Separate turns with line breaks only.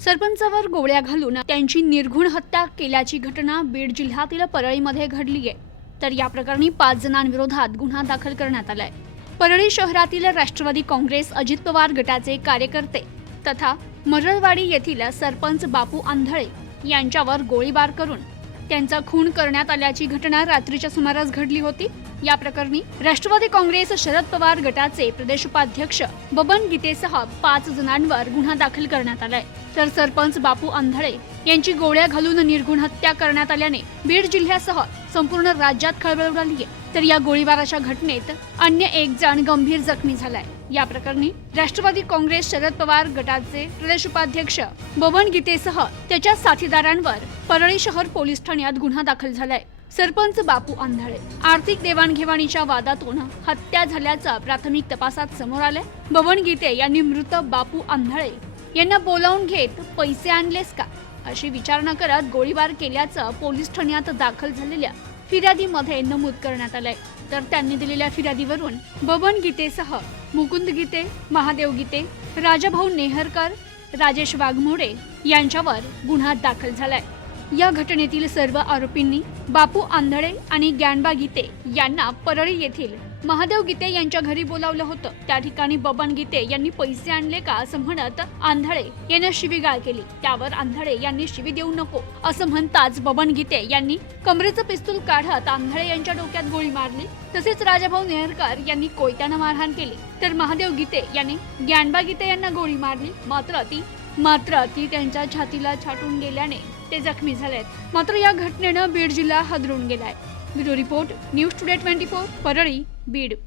सरपंचावर गोळ्या घालून त्यांची निर्घुण हत्या केल्याची घटना बीड जिल्ह्यातील परळीमध्ये घडली आहे. तर या प्रकरणी पाच जणांविरोधात गुन्हा दाखल करण्यात आलाय. परळी शहरातील राष्ट्रवादी काँग्रेस अजित पवार गटाचे कार्यकर्ते तथा मरळवाडी येथील सरपंच बापू आंधळे यांच्यावर गोळीबार करून त्यांचा खून करण्यात आल्याची घटना रात्रीच्या सुमारास घडली होती. या प्रकरणी राष्ट्रवादी काँग्रेस शरद पवार गटाचे प्रदेश उपाध्यक्ष बबन गीतेसह पाच जणांवर गुन्हा दाखल करण्यात आलाय. तर सरपंच बापू आंधळे यांची गोळ्या घालून निर्गुण हत्या करण्यात आल्याने बीड जिल्ह्यासह संपूर्ण राज्यात खळबळ उडाली आहे तर या गोळीबाराच्या घटनेत अन्य एक जण गंभीर जखमी झालाय. या प्रकरणी राष्ट्रवादी काँग्रेस शरद पवार गटाचे प्रदेश उपाध्यक्ष बबन गीतेसह त्याच्या साथीदारांवर परळी शहर पोलीस ठाण्यात गुन्हा दाखल झालाय. सरपंच बापू आंधळे आर्थिक देवाणघेवाणीच्या वादातून हत्या झाल्याचं प्राथमिक तपासात समोर आलंय. बबन गीते यांनी मृत बापू आंधळे यांना बोलावून घेत पैसे आणलेस का? अशी विचारणा करत गोळीबार केल्याचं पोलीस ठाण्यात दाखल झालेल्या फिर्यादीमध्ये नमूद करण्यात आलंय. तर त्यांनी दिलेल्या फिर्यादीवरून बबन गीतेसह मुकुंद गीते महादेव गीते राजाभाऊ नेहरकर राजेश वाघमोडे यांच्यावर गुन्हा दाखल झालाय. या घटनेतील सर्व आरोपींनी बापू आंधळे आणि ग्यानबा गीते यांना परळी येथील महादेव गीते यांच्या घरी बोलावलं होतं. त्या ठिकाणी बबन गीते यांनी पैसे आणले का असं म्हणत आंधळे यांना शिवीगाळ केली. त्यावर आंधळे यांनी शिवी देऊ नको असं म्हणताच बबन गीते यांनी कमरेचं पिस्तूल काढत आंधळे यांच्या डोक्यात गोळी मारली. तसेच राजाभाऊ नेहरकर यांनी कोयत्यानं मारहाण केली. तर महादेव गीते यांनी ग्यानबा गीते यांना गोळी मारली. मात्र ती मात्र ती त्यांच्या छातीला छाटून गेल्याने ते जखमी झालेत. मात्र या घटनेनं बीड जिल्हा हदरून गेलाय. Bureau report news today twenty four Parli Beed